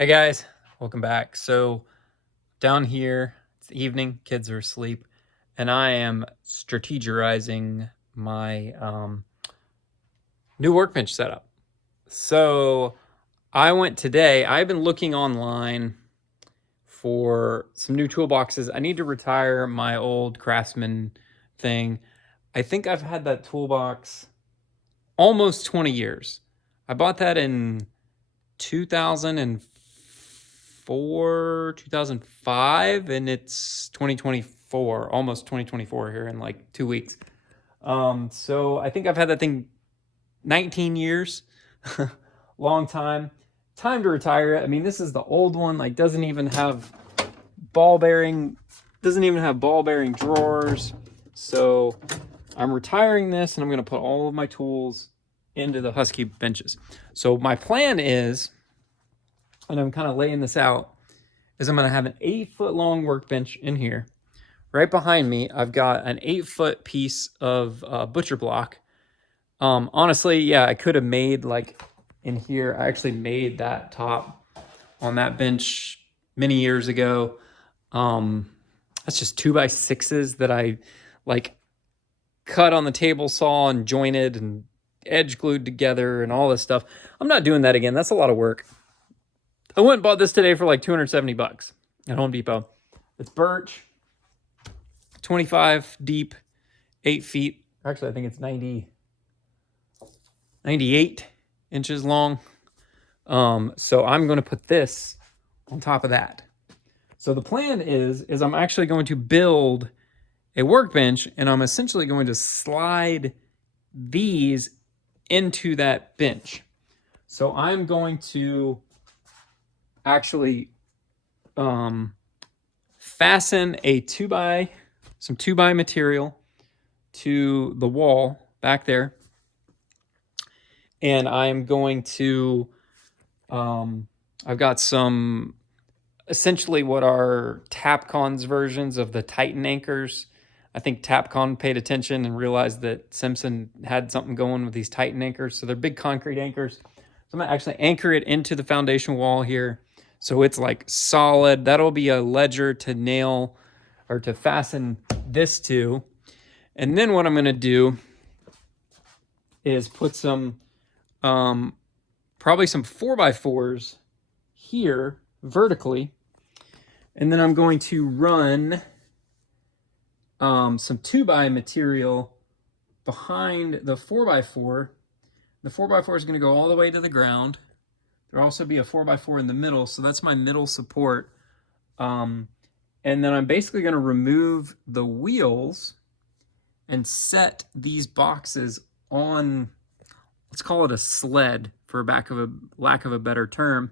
Hey guys, welcome back. So down here, it's the evening, kids are asleep, and I am strategizing my new workbench setup. So I've been looking online for some new toolboxes. I need to retire my old Craftsman thing. I think I've had that toolbox almost 20 years. I bought that in 2004, 2005, and it's 2024, almost 2024 here in like 2 weeks. So I think I've had that thing 19 years, long time. Time to retire it. I mean, this is the old one, like doesn't even have ball bearing drawers. So I'm retiring this and I'm going to put all of my tools into the Husky benches. So my plan is, and I'm kind of laying this out, is I'm going to have an 8-foot long workbench in here. Right behind me, I've got an 8-foot piece of butcher block. Honestly, yeah, I could have made like in here. I actually made that top on that bench many years ago. That's just 2x6s that I like cut on the table saw and jointed and edge glued together and all this stuff. I'm not doing that again. That's a lot of work. I went and bought this today for like 270 bucks at Home Depot. It's birch, 25 deep, 8 feet. Actually, I think it's 98 inches long. So I'm going to put this on top of that. So the plan is I'm actually going to build a workbench, and I'm essentially going to slide these into that bench. So I'm going to actually fasten some 2x material to the wall back there. And I'm going to, I've got some, essentially what are Tapcon's versions of the Titan anchors. I think Tapcon paid attention and realized that Simpson had something going with these Titan anchors. So they're big concrete anchors. So I'm gonna actually anchor it into the foundation wall here. So it's like solid. That'll be a ledger to nail or to fasten this to. And then what I'm gonna do is put some, probably some 4x4s here vertically. And then I'm going to run some 2x material behind the 4x4. The 4x4 is going to go all the way to the ground. There'll also be a 4x4 in the middle, so that's my middle support. And then I'm basically going to remove the wheels and set these boxes on, let's call it a sled for lack of a better term.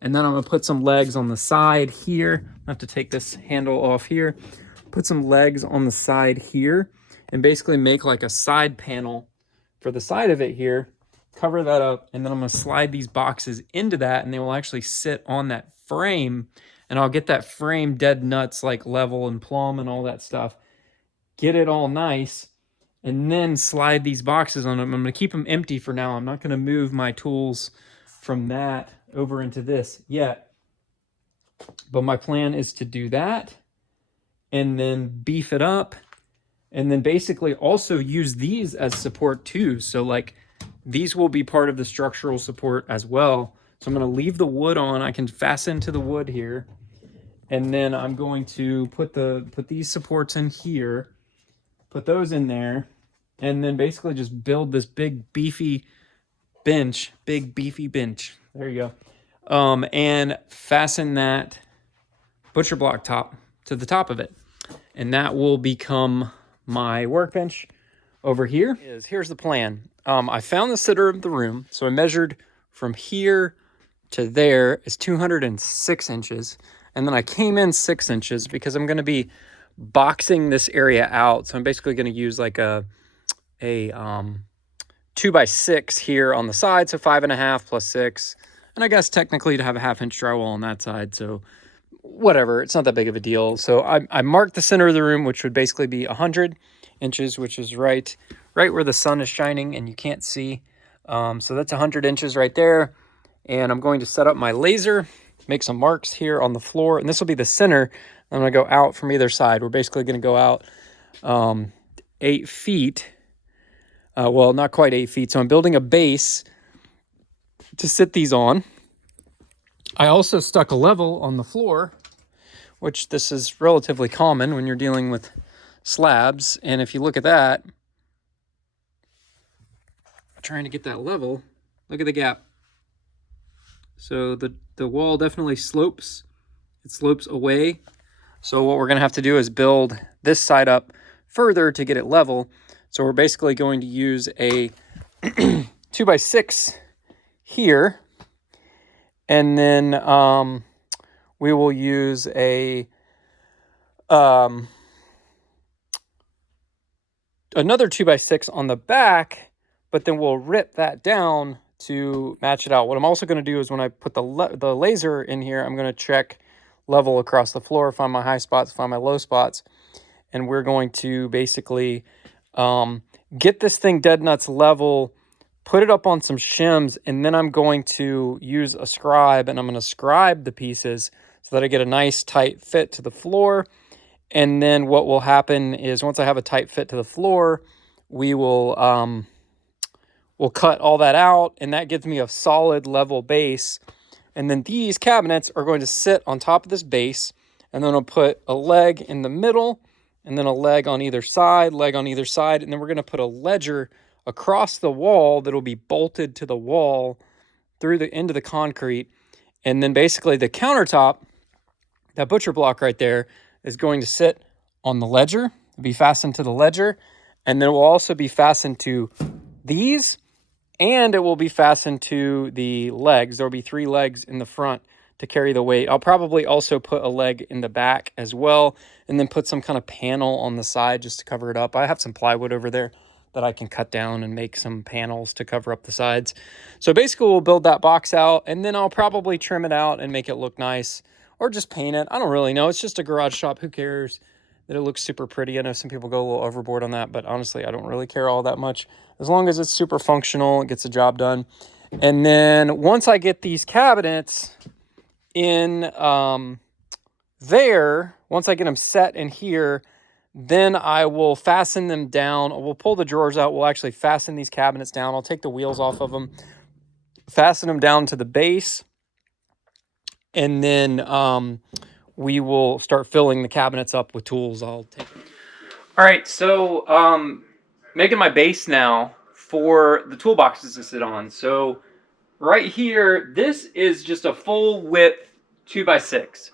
And then I'm going to put some legs on the side here. I have to take this handle off here. Put some legs on the side here and basically make like a side panel for the side of it here. Cover that up, and then I'm going to slide these boxes into that, and they will actually sit on that frame. And I'll get that frame dead nuts, like level and plumb and all that stuff. Get it all nice, and then slide these boxes on them. I'm going to keep them empty for now. I'm not going to move my tools from that over into this yet. But my plan is to do that and then beef it up, and then basically also use these as support too. So like these will be part of the structural support as well. So I'm going to leave the wood on. I can fasten to the wood here. And then I'm going to put these supports in here, put those in there, and then basically just build this big beefy bench. There you go. And fasten that butcher block top to the top of it. And that will become my workbench over here. Here's the plan. I found the center of the room. So I measured from here to there is 206 inches. And then I came in 6 inches because I'm going to be boxing this area out. So I'm basically going to use like a 2x6 here on the side. So 5.5 plus 6. And I guess technically to have a 1/2 inch drywall on that side. So whatever, it's not that big of a deal. So I marked the center of the room, which would basically be 100 inches, which is right where the sun is shining and you can't see. So that's 100 inches right there. And I'm going to set up my laser make some marks here on the floor, and this will be the center. I'm going to go out from either side. We're basically going to go out 8 feet. Well, not quite 8 feet. So I'm building a base to sit these on. I also stuck a level on the floor, which this is relatively common when you're dealing with slabs. And if you look at that, trying to get that level, look at the gap. So the wall definitely slopes. It slopes away. So what we're going to have to do is build this side up further to get it level. So we're basically going to use a 2x6 here, and then we will use a another 2x6 on the back, but then we'll rip that down to match it out. What I'm also going to do is when I put the laser in here, I'm going to check level across the floor, find my high spots, find my low spots, and we're going to basically get this thing dead nuts level, put it up on some shims, and then I'm going to use a scribe, and I'm going to scribe the pieces so that I get a nice tight fit to the floor. And then what will happen is once I have a tight fit to the floor, we will we'll cut all that out, and that gives me a solid level base. And then these cabinets are going to sit on top of this base, and then I'll put a leg in the middle, and then a leg on either side, and then we're going to put a ledger across the wall that'll be bolted to the wall through the into the concrete. And then basically the countertop, that butcher block right there, is going to sit on the ledger, be fastened to the ledger, and then it will also be fastened to these, and it will be fastened to the legs. There will be 3 legs in the front to carry the weight. I'll probably also put a leg in the back as well, and then put some kind of panel on the side just to cover it up. I have some plywood over there that I can cut down and make some panels to cover up the sides. So basically we'll build that box out, and then I'll probably trim it out and make it look nice, or just paint it. I don't really know. It's just a garage shop. Who cares that it looks super pretty? I know some people go a little overboard on that, but honestly, I don't really care all that much. As long as it's super functional, it gets the job done. And then once I get these cabinets in there, once I get them set in here, then I will fasten them down. We'll pull the drawers out. We'll actually fasten these cabinets down. I'll take the wheels off of them, fasten them down to the base, and then we will start filling the cabinets up with tools. I'll take. All right, so making my base now for the toolboxes to sit on. So right here, this is just a full width 2x6.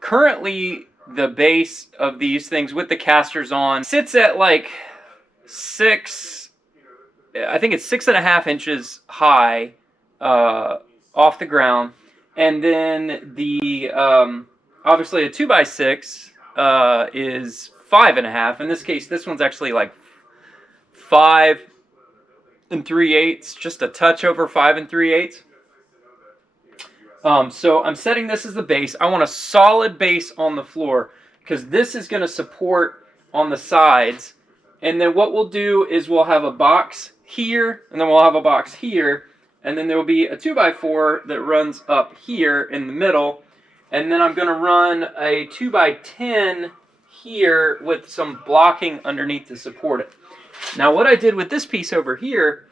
Currently, the base of these things with the casters on sits at like 6, I think it's 6.5 inches high off the ground. And then the, obviously a 2x6 is 5.5. In this case, this one's actually like 5 3/8, just a touch over 5 3/8. So I'm setting this as the base. I want a solid base on the floor because this is going to support on the sides. And then what we'll do is we'll have a box here, and then we'll have a box here, and then there will be a 2x4 that runs up here in the middle. And then I'm going to run a 2x10 here with some blocking underneath to support it. Now what I did with this piece over here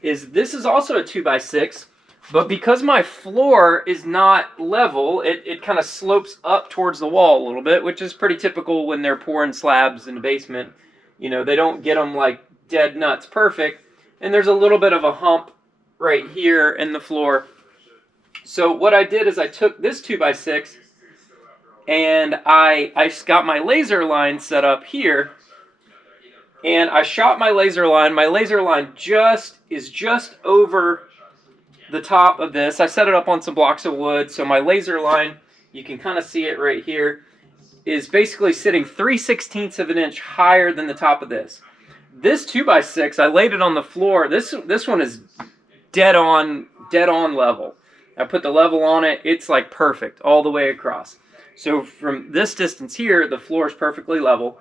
is this is also a 2x6, but because my floor is not level, it kind of slopes up towards the wall a little bit, which is pretty typical when they're pouring slabs in the basement. You know, they don't get them like dead nuts perfect, and there's a little bit of a hump right here in the floor. So what I did is I took this 2x6 and I got my laser line set up here, and I shot my laser line. My laser line is just over the top of this. I set it up on some blocks of wood, so my laser line, you can kind of see it right here, is basically sitting 3/16 of an inch higher than the top of this. This 2x6, I laid it on the floor. This one is dead on level. I put the level on it. It's like perfect all the way across. So from this distance here, the floor is perfectly level,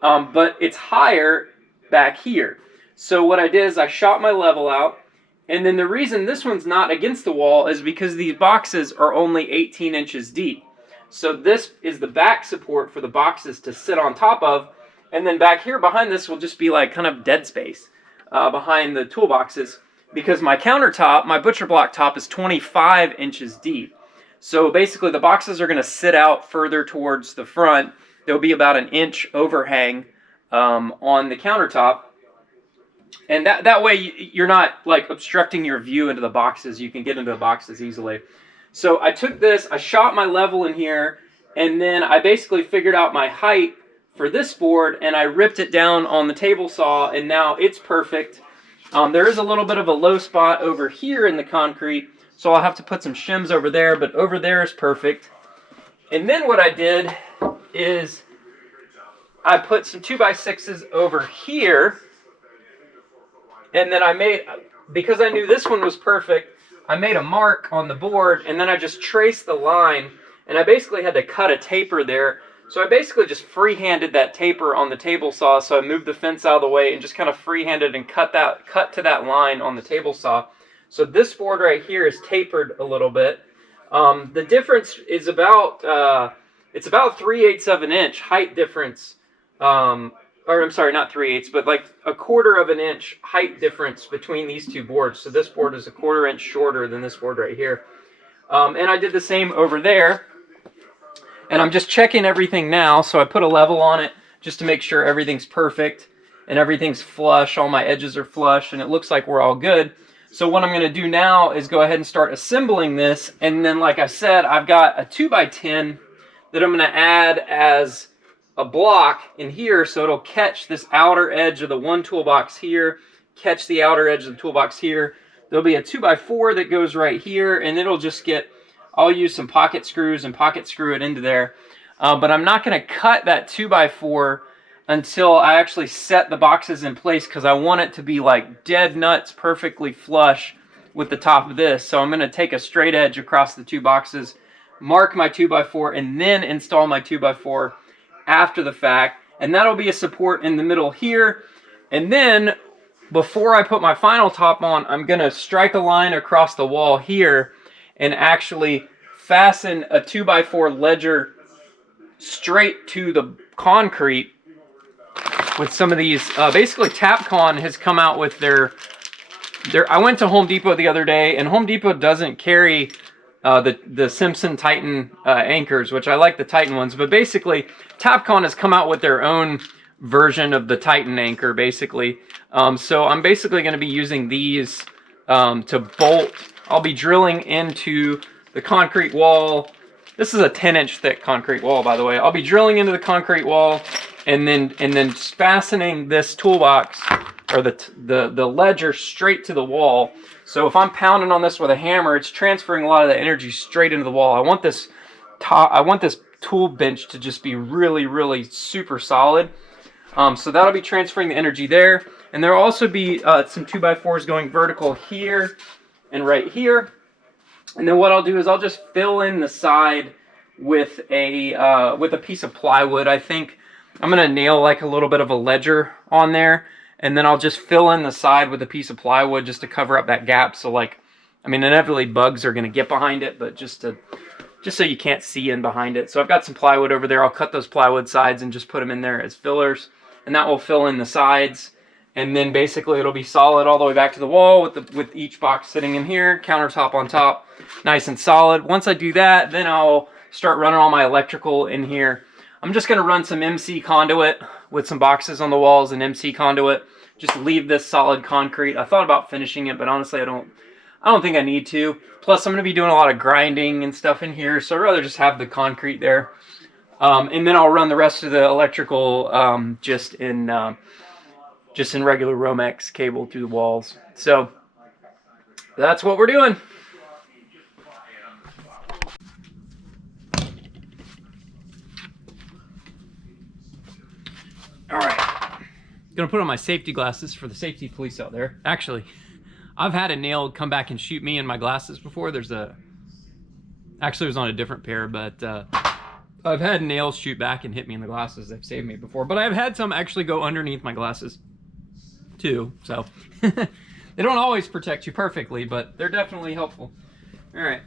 but it's higher back here. So what I did is I shot my level out, And then the reason this one's not against the wall is because these boxes are only 18 inches deep. So this is the back support for the boxes to sit on top of. And then back here behind this will just be like kind of dead space behind the toolboxes, because my countertop, my butcher block top, is 25 inches deep. So basically the boxes are going to sit out further towards the front. There'll be about an inch overhang on the countertop. And that way you're not like obstructing your view into the boxes. You can get into the boxes easily. So I took this, I shot my level in here, and then I basically figured out my height for this board, and I ripped it down on the table saw, and now it's perfect. There is a little bit of a low spot over here in the concrete, so I'll have to put some shims over there, but over there is perfect. And then what I did is I put some 2x6s over here, and then I made, because I knew this one was perfect, I made a mark on the board, and then I just traced the line, and I basically had to cut a taper there. So I basically just free-handed that taper on the table saw, so I moved the fence out of the way and just kind of free-handed and cut to that line on the table saw. So this board right here is tapered a little bit. The difference is about, it's about 3/8 of an inch height difference. Or I'm sorry, not 3/8, but like 1/4 of an inch height difference between these two boards. So this board is 1/4 inch shorter than this board right here. And I did the same over there. And I'm just checking everything now. So I put a level on it just to make sure everything's perfect and everything's flush. All my edges are flush and it looks like we're all good. So what I'm going to do now is go ahead and start assembling this. And then, like I said, I've got a 2x10 that I'm going to add as a block in here, so it'll catch this outer edge of the one toolbox here, catch the outer edge of the toolbox here. There'll be a 2x4 that goes right here, and it'll just get, I'll use some pocket screws and pocket screw it into there. But I'm not going to cut that 2x4 until I actually set the boxes in place, because I want it to be like dead nuts perfectly flush with the top of this. So I'm going to take a straight edge across the two boxes, mark my 2x4, and then install my 2x4 after the fact, and that'll be a support in the middle here. And then before I put my final top on, I'm gonna strike a line across the wall here and actually fasten a 2x4 ledger straight to the concrete with some of these. Basically Tapcon has come out with their I went to Home Depot the other day, and Home Depot doesn't carry the Simpson Titan anchors, which I like the Titan ones, but basically Tapcon has come out with their own version of the Titan anchor, basically. So I'm basically going to be using these to bolt. I'll be drilling into the concrete wall. This is a 10-inch thick concrete wall, by the way. I'll be drilling into the concrete wall and then fastening this toolbox or the ledger straight to the wall. So if I'm pounding on this with a hammer, it's transferring a lot of the energy straight into the wall. I want this tool bench to just be really, really super solid. So that'll be transferring the energy there. And there'll also be some 2x4s going vertical here and right here. And then what I'll do is I'll just fill in the side with a piece of plywood. I think I'm gonna nail like a little bit of a ledger on there, and then I'll just fill in the side with a piece of plywood just to cover up that gap. So like, I mean, inevitably bugs are gonna get behind it, but just so you can't see in behind it. So I've got some plywood over there. I'll cut those plywood sides and just put them in there as fillers, and that will fill in the sides. And then basically it'll be solid all the way back to the wall with each box sitting in here, countertop on top, nice and solid. Once I do that, then I'll start running all my electrical in here. I'm just gonna run some MC conduit with some boxes on the walls and MC conduit. Just leave this solid concrete. I thought about finishing it, but honestly I don't think I need to. Plus I'm gonna be doing a lot of grinding and stuff in here, so I'd rather just have the concrete there. And then I'll run the rest of the electrical just in regular Romex cable through the walls. So that's what we're doing. All right, gonna put on my safety glasses for the safety police out there. Actually, I've had a nail come back and shoot me in my glasses before. Actually it was on a different pair, but I've had nails shoot back and hit me in the glasses. They've saved me before, but I've had some actually go underneath my glasses too. So They don't always protect you perfectly, but they're definitely helpful. All right.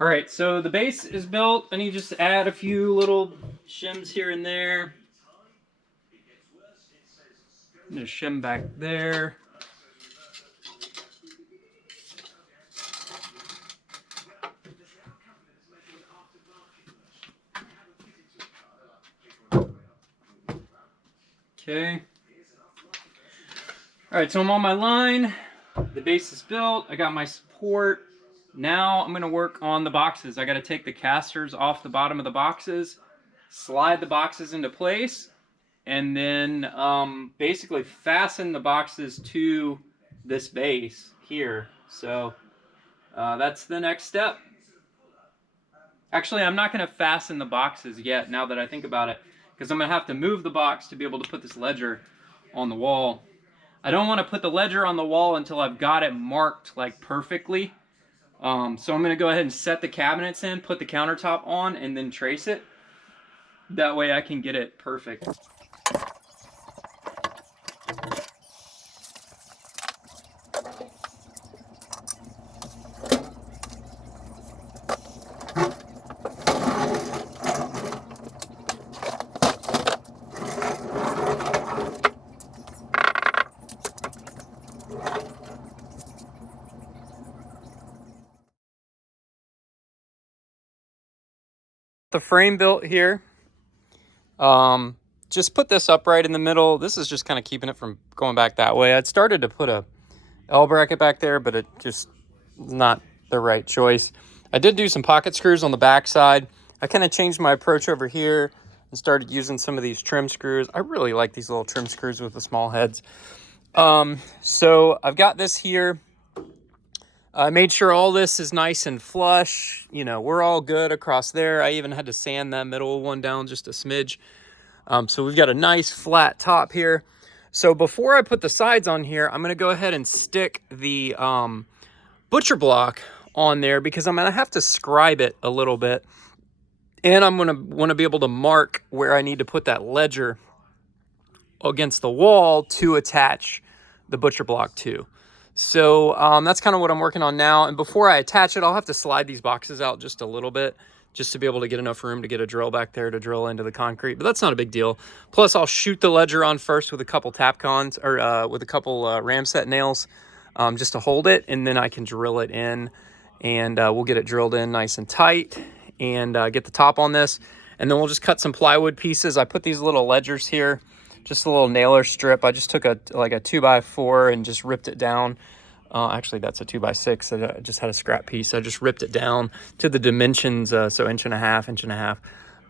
All right, so the base is built. I need just to add a few little shims here and there. I'm gonna shim back there. Okay. All right, so I'm on my line. The base is built. I got my support. Now I'm gonna work on the boxes. I gotta take the casters off the bottom of the boxes, slide the boxes into place, and then basically fasten the boxes to this base here. So that's the next step. Actually, I'm not going to fasten the boxes yet, now that I think about it, because I'm going to have to move the box to be able to put this ledger on the wall. I don't want to put the ledger on the wall until I've got it marked like perfectly. So I'm going to go ahead and set the cabinets in, put the countertop on, and then trace it. That way I can get it perfect. The frame built here. Just put this upright in the middle. This is just kind of keeping it from going back that way. I'd started to put a L bracket back there, but it just not the right choice. I did do some pocket screws on the back side. I kind of changed my approach over here and started using some of these trim screws. I really like these little trim screws with the small heads. So I've got this here. I made sure all this is nice and flush. You know, we're all good across there. I even had to sand that middle one down just a smidge. So we've got a nice flat top here. So before I put the sides on here, I'm going to go ahead and stick the butcher block on there because I'm going to have to scribe it a little bit. And I'm going to want to be able to mark where I need to put that ledger against the wall to attach the butcher block to. So that's kind of what I'm working on now. And before I attach it, I'll have to slide these boxes out just a little bit just to be able to get enough room to get a drill back there to drill into the concrete. But that's not a big deal. Plus, I'll shoot the ledger on first with a couple Tapcons or with a couple Ramset nails just to hold it. And then I can drill it in and we'll get it drilled in nice and tight and get the top on this. And then we'll just cut some plywood pieces. I put these little ledgers here just a little nailer strip. I just took a 2x4 and just ripped it down. Actually, that's a 2x6. I just had a scrap piece. I just ripped it down to the dimensions, so inch and a half.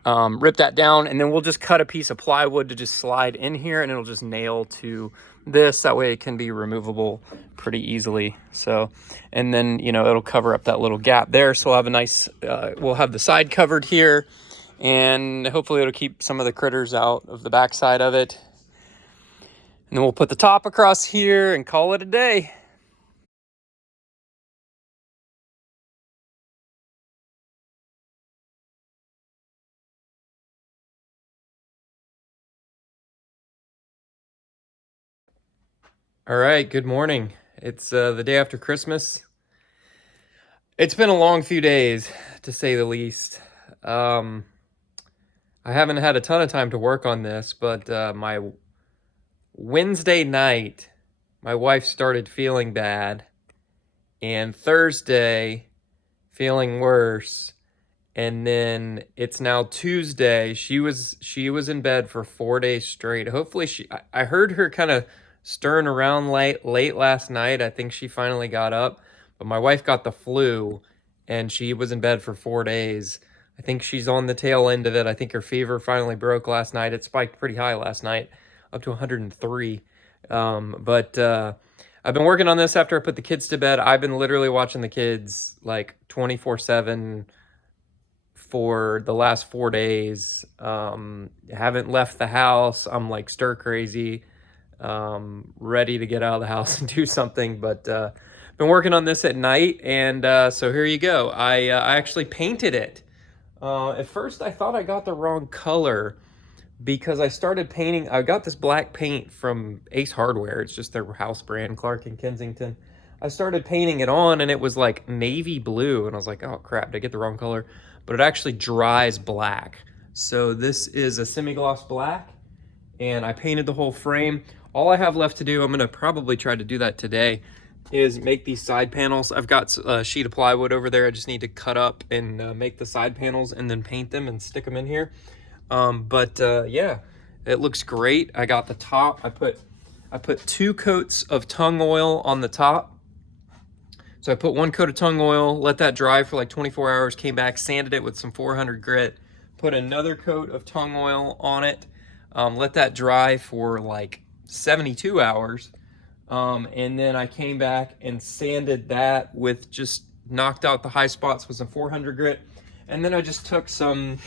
Rip that down, and then we'll just cut a piece of plywood to just slide in here, and it'll just nail to this. That way it can be removable pretty easily. So, and then, you know, it'll cover up that little gap there. So we'll have a nice, we'll have the side covered here, and hopefully it'll keep some of the critters out of the back side of it. And then we'll put the top across here and call it a day. All right, good morning. It's the day after Christmas. It's been a long few days, to say the least. I haven't had a ton of time to work on this, but my Wednesday night, my wife started feeling bad, and Thursday, feeling worse. And then it's now Tuesday. She was in bed for 4 days straight. Hopefully I heard her kind of stirring around late last night. I think she finally got up, but my wife got the flu and she was in bed for 4 days. I think she's on the tail end of it. I think her fever finally broke last night. It spiked pretty high last night, up to 103. But I've been working on this after I put the kids to bed. I've been literally watching the kids like 24/7 for the last 4 days. Haven't left the house. I'm like stir crazy, ready to get out of the house and do something, but been working on this at night, and so here you go. I actually painted it. At first I thought I got the wrong color because I started painting. I got this black paint from Ace Hardware. It's just their house brand, Clark and Kensington. I started painting it on and it was like navy blue, and I was like, oh crap, did I get the wrong color? But it actually dries black. So this is a semi-gloss black, and I painted the whole frame. All I have left to do, I'm gonna probably try to do that today, is make these side panels. I've got a sheet of plywood over there. I just need to cut up and make the side panels and then paint them and stick them in here. Yeah, it looks great. I got the top. I put 2 coats of tung oil on the top. So I put 1 coat of tung oil, let that dry for like 24 hours, came back, sanded it with some 400 grit, put another coat of tung oil on it, let that dry for like 72 hours. And then I came back and sanded that with just knocked out the high spots with some 400 grit. And then I just took some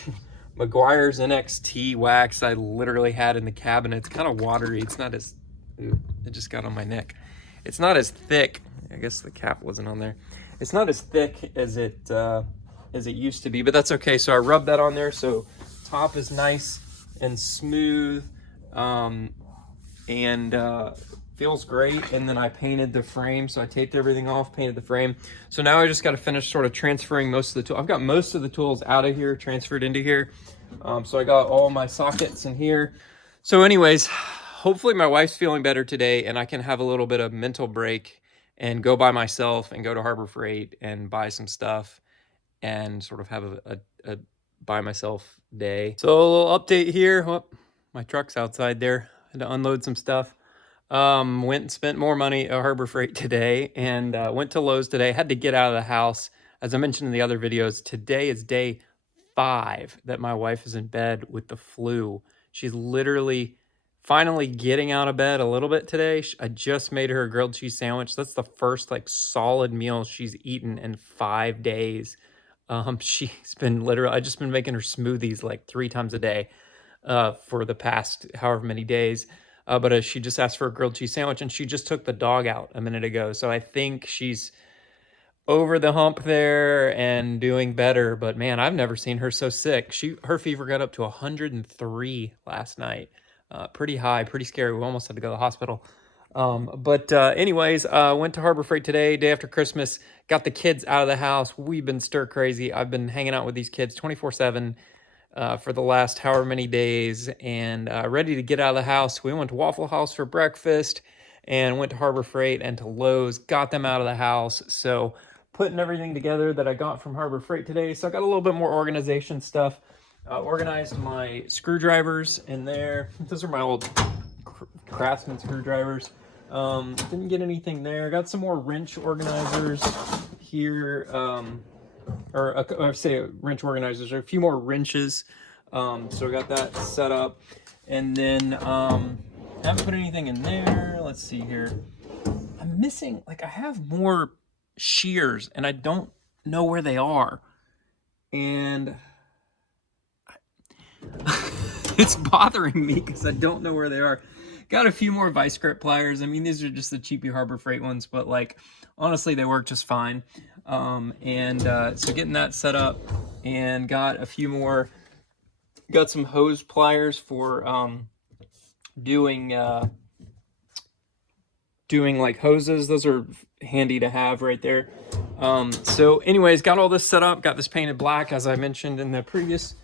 Meguiar's NXT wax I literally had in the cabinet. It's kind of watery. It's not as, ooh, it just got on my neck. It's not as thick. I guess the cap wasn't on there. It's not as thick as it used to be, but that's okay. So I rubbed that on there, so top is nice and smooth, and feels great. And then I painted the frame, so I taped everything off, painted the frame. So now I just got to finish sort of transferring most of the tools. I've got most of the tools out of here, transferred into here. So I got all my sockets in here. So anyways, hopefully my wife's feeling better today and I can have a little bit of mental break and go by myself and go to Harbor Freight and buy some stuff and sort of have a by myself day. So a little update here. Oh, my truck's outside there. I had to unload some stuff. Went and spent more money at Harbor Freight today, and went to Lowe's today. Had to get out of the house. As I mentioned in the other videos, today is day 5 that my wife is in bed with the flu. She's literally finally getting out of bed a little bit today. I just made her a grilled cheese sandwich. That's the first like solid meal she's eaten in 5 days. She's been literally, I just been making her smoothies like 3 times a day for the past however many days. But she just asked for a grilled cheese sandwich, and she just took the dog out a minute ago. So I think she's over the hump there and doing better. But man, I've never seen her so sick. Her fever got up to 103 last night. Pretty high, pretty scary. We almost had to go to the hospital. Anyways, went to Harbor Freight today, day after Christmas, got the kids out of the house. We've been stir crazy. I've been hanging out with these kids 24/7 for the last however many days, and ready to get out of the house. We went to Waffle House for breakfast and went to Harbor Freight and to Lowe's, got them out of the house. So putting everything together that I got from Harbor Freight today. So I got a little bit more organization stuff. Organized my screwdrivers in there. Those are my old Craftsman screwdrivers. Didn't get anything there. Got some more wrench organizers here. I say wrench organizers, or a few more wrenches. So I got that set up. And then haven't put anything in there. Let's see here. I'm missing, like, I have more shears and I don't know where they are. And it's bothering me because I don't know where they are. Got a few more vice grip pliers. I mean, these are just the cheapy Harbor Freight ones, but like, honestly, they work just fine. So getting that set up, and got a few more, got some hose pliers for doing like hoses. Those are handy to have right there. So anyways, got all this set up, got this painted black, as I mentioned in the previous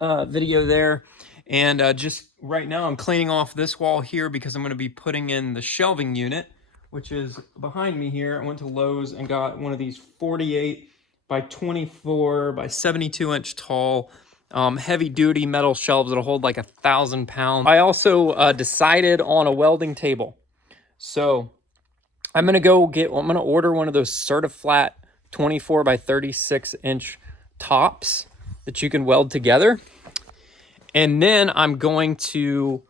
video there. And just right now I'm cleaning off this wall here because I'm going to be putting in the shelving unit, which is behind me here. I went to Lowe's and got one of these 48 by 24 by 72 inch tall heavy duty metal shelves that'll hold like 1,000 pounds. I also decided on a welding table. So I'm going to order one of those Certiflat 24 by 36 inch tops that you can weld together. And then I'm going to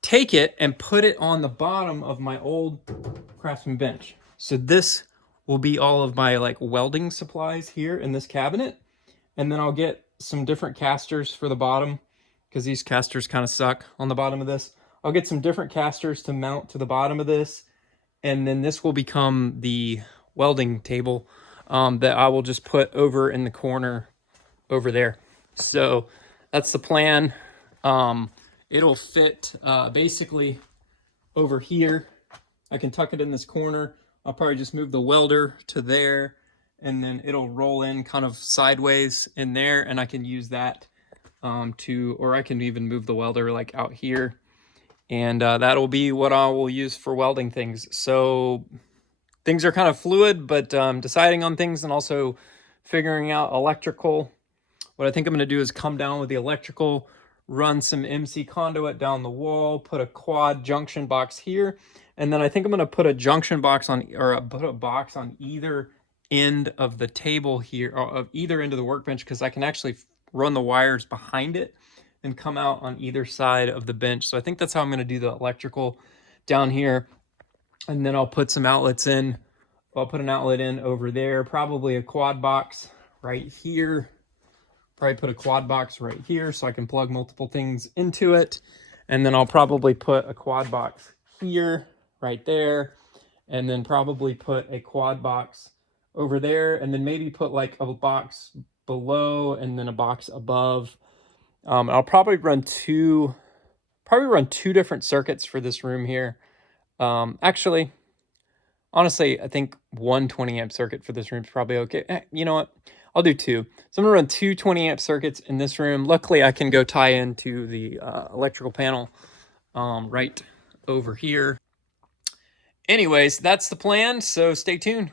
take it and put it on the bottom of my old Craftsman bench. So this will be all of my like welding supplies here in this cabinet. And then I'll get some different casters for the bottom, because these casters kind of suck on the bottom of this. I'll get some different casters to mount to the bottom of this. And then this will become the welding table that I will just put over in the corner over there. So that's the plan. It'll fit basically over here. I can tuck it in this corner. I'll probably just move the welder to there, and then it'll roll in kind of sideways in there, and I can use that or I can even move the welder like out here. And that'll be what I will use for welding things. So things are kind of fluid, but deciding on things and also figuring out electrical. What I think I'm going to do is come down with the electrical, run some MC conduit down the wall, put a quad junction box here, and then I think I'm going to put a junction box on, or put a box on either end of the table here, or of either end of the workbench, because I can actually run the wires behind it and come out on either side of the bench. So I think that's how I'm going to do the electrical down here. And then I'll put some outlets in. I'll put an outlet in over there, probably a quad box right here. Probably put a quad box right here so I can plug multiple things into it. And then I'll probably put a quad box here, right there. And then probably put a quad box over there. And then maybe put like a box below and then a box above. I'll probably run two different circuits for this room here. Actually, honestly, I think one 20 amp circuit for this room is probably okay. You know what? I'll do two. So I'm gonna run two 20 amp circuits in this room. Luckily, I can go tie into the electrical panel right over here. Anyways, that's the plan, so stay tuned.